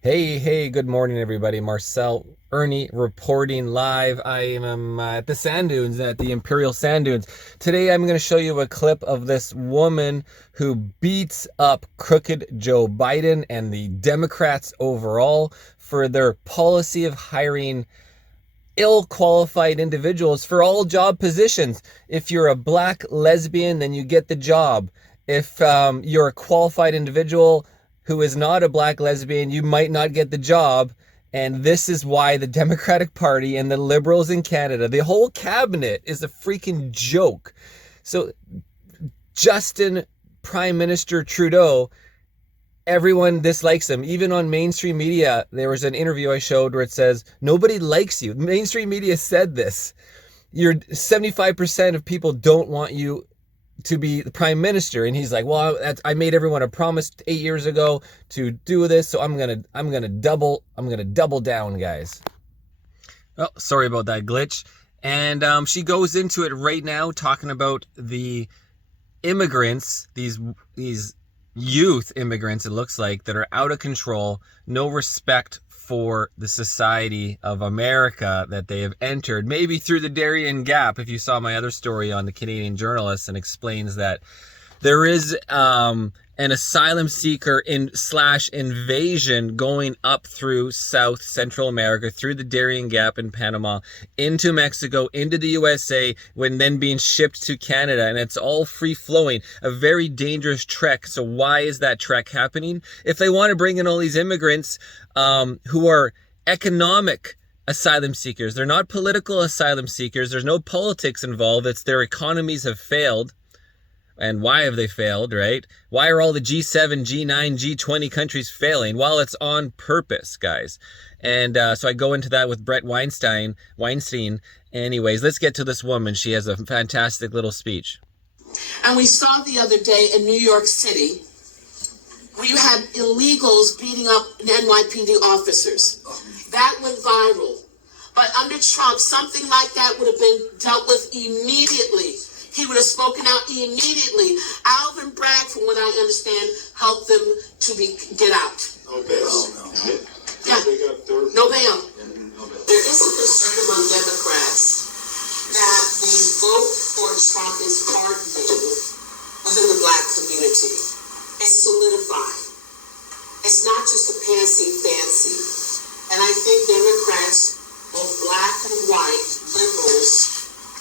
Hey, good morning, everybody. Marcel Irnie reporting live. I am at the sand dunes, at the Imperial Sand Dunes. Today, I'm going to show you a clip of this woman who beats up crooked Joe Biden and the Democrats overall for their policy of hiring ill-qualified individuals for all job positions. If you're a black lesbian, then you get the job. If you're a qualified individual who is not a black lesbian, you might not get the job. And this is why the Democratic Party and the Liberals in Canada, the whole cabinet is a freaking joke. So Justin Prime Minister Trudeau, everyone dislikes him. Even on mainstream media, there was an interview I showed where it says, nobody likes you. Mainstream media said this. 75% of people don't want you to be the prime minister. And he's like, well, I made everyone a promise 8 years ago to do this, so I'm gonna double down, guys. Oh, sorry about that glitch. And she goes into it right now, talking about the immigrants, these youth immigrants, it looks like, that are out of control, no respect for the society of America that they have entered, maybe through the Darien Gap, if you saw my other story on the Canadian Journalist, and explains that there is an asylum seeker / invasion going up through South Central America, through the Darien Gap in Panama, into Mexico, into the USA, when then being shipped to Canada. And it's all free flowing, a very dangerous trek. So why is that trek happening? If they want to bring in all these immigrants who are economic asylum seekers, they're not political asylum seekers. There's no politics involved. It's their economies have failed. And why have they failed, right? Why are all the G7, G9, G20 countries failing? Well, it's on purpose, guys. And so I go into that with Brett Weinstein. Anyways, let's get to this woman. She has a fantastic little speech. And we saw the other day in New York City, where you had illegals beating up NYPD officers. That went viral. But under Trump, something like that would have been dealt with immediately. He would have spoken out immediately. Alvin Bragg, from what I understand, helped them to get out. No bail. Yeah. No bail. There is a concern among Democrats that the vote for Trump is hardening within the black community. It's solidifying. It's not just a fancy. And I think Democrats, both black and white, liberals,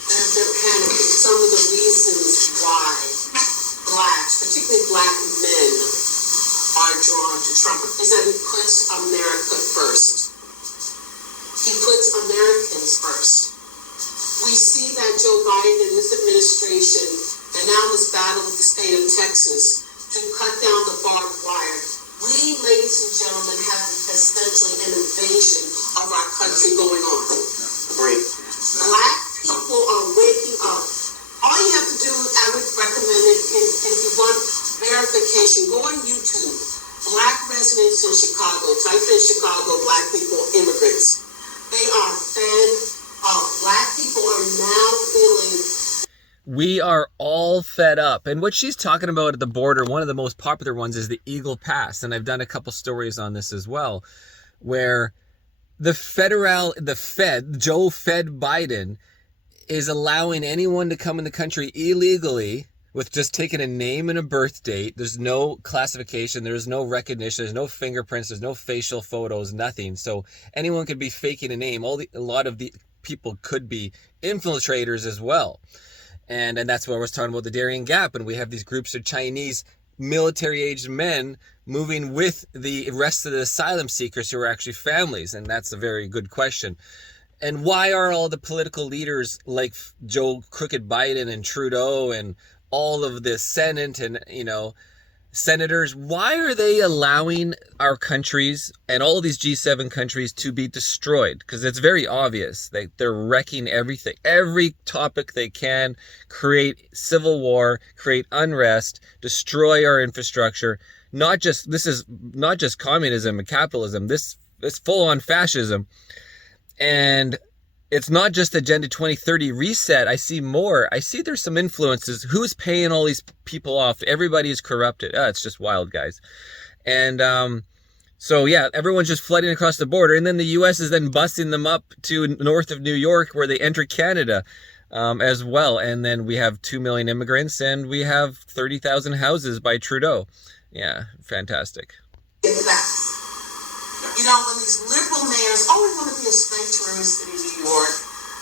they're panicking. Some of the reasons why blacks, particularly black men, are drawn to Trump is that he puts America first. He puts Americans first. We see that Joe Biden and his administration, and now this battle with the state of Texas to cut down the barbed wire. We, ladies and gentlemen, have essentially an invasion of our country going on. Great. Black people are waking up. All you have to do, I would recommend it, if you want verification, go on YouTube. Black residents in Chicago. Type in Chicago, black people, immigrants. They are fed up. Black people are now feeling... We are all fed up. And what she's talking about at the border, one of the most popular ones is the Eagle Pass. And I've done a couple stories on this as well, where Joe Biden is allowing anyone to come in the country illegally with just taking a name and a birth date. There's no classification. There's no recognition. There's no fingerprints. There's no facial photos, nothing. So anyone could be faking a name. A lot of the people could be infiltrators as well. And that's why I was talking about the Darien Gap. And we have these groups of Chinese military-aged men moving with the rest of the asylum seekers who are actually families. And that's a very good question. And why are all the political leaders like Joe Crooked Biden and Trudeau and all of the Senate and, senators, why are they allowing our countries and all these G7 countries to be destroyed? Because it's very obvious. They're wrecking everything, every topic they can, create civil war, create unrest, destroy our infrastructure. This is not just communism and capitalism. This is full-on fascism. And it's not just Agenda 2030 reset. I see more. I see there's some influences. Who's paying all these people off? Everybody is corrupted. It's just wild, guys. And So yeah, everyone's just flooding across the border, and then the U.S. is then busing them up to north of New York, where they enter Canada as well. And then we have 2 million immigrants, and we have 30,000 houses by Trudeau. Yeah, fantastic. You know, when these liberal mayors always want to be a sanctuary city, New York,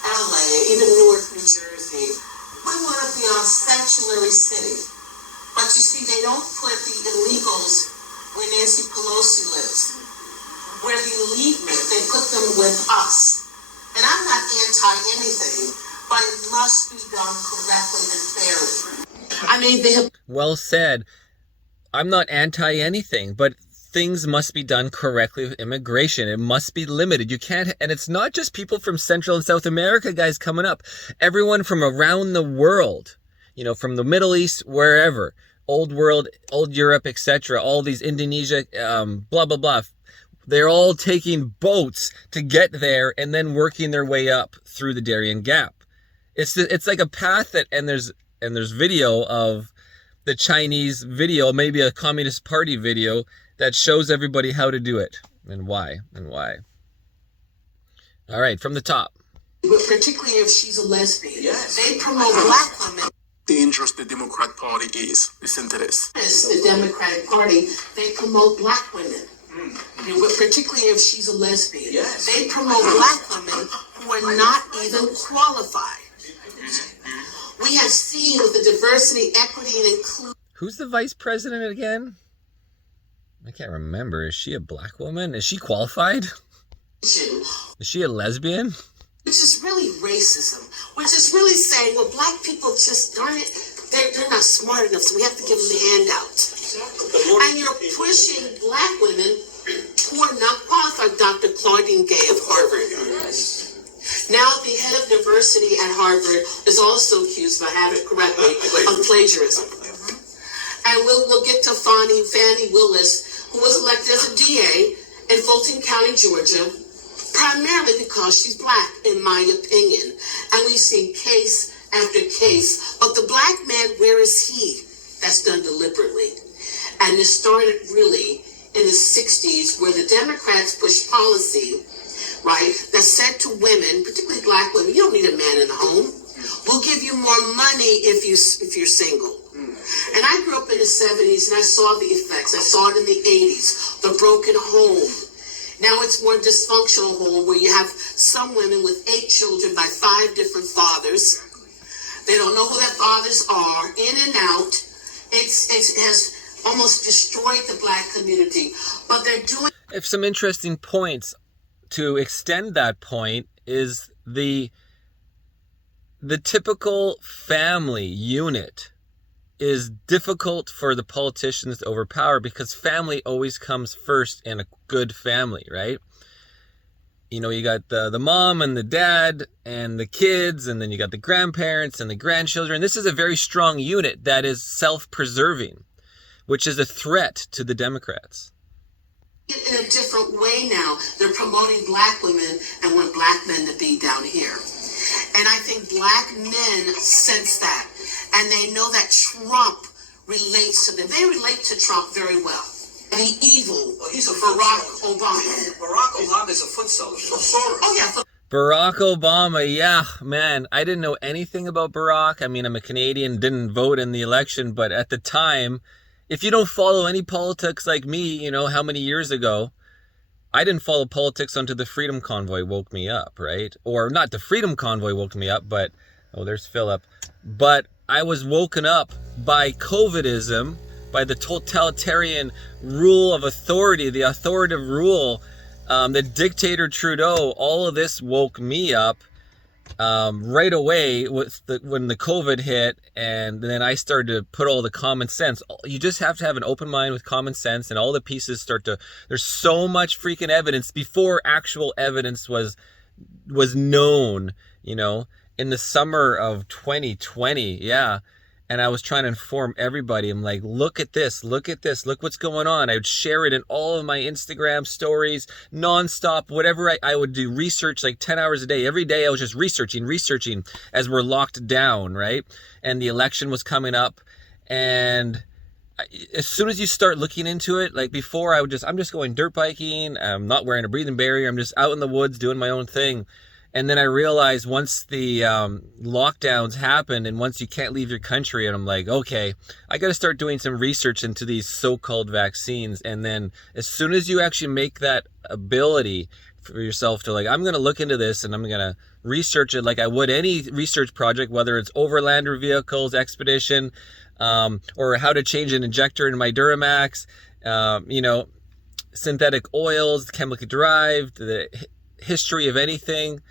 LA, even Newark, New Jersey, we want to be a sanctuary city. But you see, they don't put the illegals where Nancy Pelosi lives, where the elite live. They put them with us. And I'm not anti-anything, but it must be done correctly and fairly. I mean, they have... Well said. I'm not anti-anything, but things must be done correctly with immigration. It must be limited. You can't, and it's not just people from Central and South America, guys, coming up. Everyone from around the world, you know, from the Middle East, wherever, old world, old Europe, etc. All these Indonesia, blah, blah, blah. They're all taking boats to get there and then working their way up through the Darien Gap. It's like a path that, and there's video of the Chinese video, maybe a Communist Party video, that shows everybody how to do it and why. All right, from the top. Particularly if she's a lesbian. Yes. They promote black women. Dangerous the Democrat Party is. Listen to this. The Democratic Party, they promote black women. Particularly if she's a lesbian. Yes. They promote black women who are not even qualified. We have seen with the diversity, equity, and inclusion. Who's the vice president again? I can't remember. Is she a black woman? Is she qualified? Is she a lesbian? Which is really racism. Which is really saying, well, black people just, darn it, they're not smart enough, so we have to give them the handout. And you're pushing black women who are not qualified. Dr. Claudine Gay of Harvard. Now the head of diversity at Harvard is also accused, if I have it correctly, of plagiarism. And we'll get to Fannie Willis, who was elected as a DA in Fulton County, Georgia, primarily because she's black, in my opinion. And we've seen case after case. But the black man, where is he? That's done deliberately. And it started really in the 60s, where the Democrats pushed policy, right, that said to women, particularly black women, you don't need a man in the home. We'll give you more money if you're single. And I grew up in the 70s and I saw the effects. I saw it in the 80s, the broken home. Now it's more dysfunctional home where you have some women with 8 children by 5 different fathers. They don't know who their fathers are, in and out. It has almost destroyed the black community. But they're doing... If some interesting points to extend that point is the typical family unit is difficult for the politicians to overpower, because family always comes first in a good family, right? You know, you got the mom and the dad and the kids, and then you got the grandparents and the grandchildren. This is a very strong unit that is self-preserving, which is a threat to the Democrats. In a different way now. They're promoting black women and want black men to be down here. And I think black men sense that. And they know that Trump relates to them. They relate to Trump very well. The evil Barack Obama. Barack Obama is a foot soldier. Oh, yeah. Barack Obama, yeah, man. I didn't know anything about Barack. I mean, I'm a Canadian, didn't vote in the election. But at the time, if you don't follow any politics like me, you know, how many years ago, I didn't follow politics until the Freedom Convoy woke me up, right? Or not the Freedom Convoy woke me up, but, oh, there's Philip. But I was woken up by COVIDism, by the totalitarian rule of authority, the authoritative rule, the dictator Trudeau. All of this woke me up right away when the COVID hit, and then I started to put all the common sense. You just have to have an open mind with common sense, and all the pieces start to... There's so much freaking evidence before actual evidence was known, you know, in the summer of 2020, yeah. And I was trying to inform everybody. I'm like, look at this, look what's going on. I would share it in all of my Instagram stories, nonstop, whatever. I would do research like 10 hours a day. Every day I was just researching as we're locked down, right? And the election was coming up. And as soon as you start looking into it, like before I'm just going dirt biking, I'm not wearing a breathing barrier, I'm just out in the woods doing my own thing. And then I realized once the lockdowns happened and once you can't leave your country, and I'm like, okay, I got to start doing some research into these so-called vaccines. And then as soon as you actually make that ability for yourself to like, I'm going to look into this and I'm going to research it like I would any research project, whether it's overlander vehicles, expedition, or how to change an injector in my Duramax, you know, synthetic oils, chemically derived, the history of anything,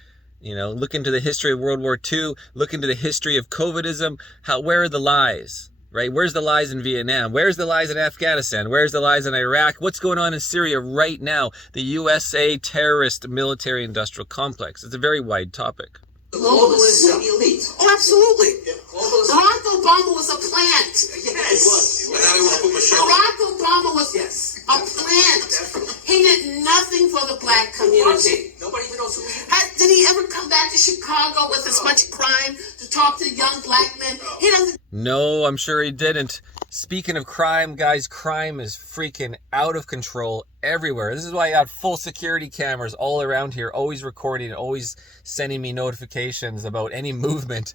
you know, look into the history of World War II, look into the history of COVIDism, where are the lies, right? Where's the lies in Vietnam? Where's the lies in Afghanistan? Where's the lies in Iraq? What's going on in Syria right now? The USA terrorist military industrial complex. It's a very wide topic. Globalists and the elite. Oh, absolutely. Globalists. Barack Obama was a plant. Yes. And now they want to put Michelle. Barack Obama was a plant. He did nothing for the black community. Nobody even knows who he is. Did he ever come back to Chicago with as much crime to talk to young black men? He doesn't. No, I'm sure he didn't. Speaking of crime, guys, crime is freaking out of control everywhere. This is why I got full security cameras all around here, always recording, always sending me notifications about any movement.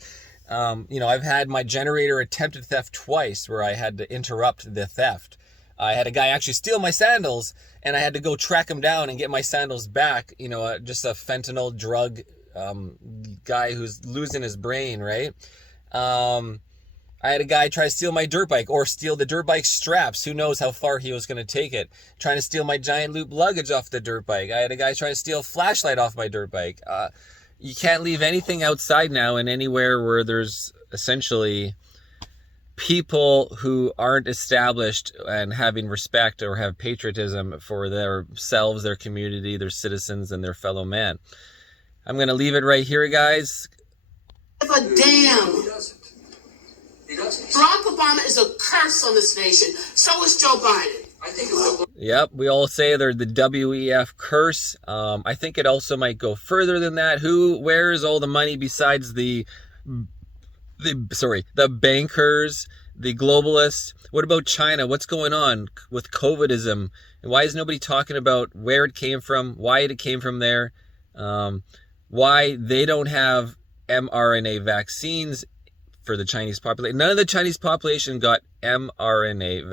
You know, I've had my generator attempted theft twice where I had to interrupt the theft. I had a guy actually steal my sandals and I had to go track him down and get my sandals back. You know, just a fentanyl drug guy who's losing his brain, right? I had a guy try to steal my dirt bike or steal the dirt bike straps. Who knows how far he was going to take it. Trying to steal my giant loop luggage off the dirt bike. I had a guy trying to steal a flashlight off my dirt bike. You can't leave anything outside now and anywhere where there's essentially people who aren't established and having respect or have patriotism for themselves, their community, their citizens, and their fellow man. I'm going to leave it right here, guys. Give a damn. He doesn't. He doesn't. Barack Obama is a curse on this nation. So is Joe Biden. I think it's the Yep, we all say they're the WEF curse. I think it also might go further than that. Where is all the money besides the bankers, the globalists? What about China? What's going on with COVIDism? And why is nobody talking about where it came from, why it came from there, why they don't have mRNA vaccines for the Chinese population? None of the Chinese population got mRNA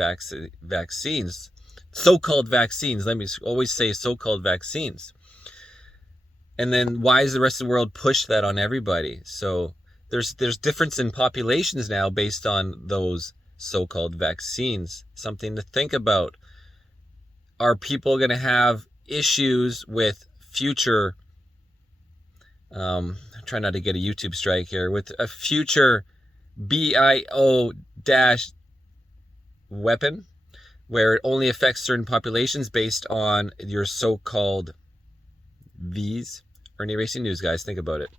vaccines, so-called vaccines. Let me always say so-called vaccines. And then why is the rest of the world push that on everybody? So there's difference in populations now based on those so-called vaccines. Something to think about. Are people going to have issues with future, try not to get a YouTube strike here, with a future BIO- weapon where it only affects certain populations based on your so-called V's? Irnieracing News, guys. Think about it.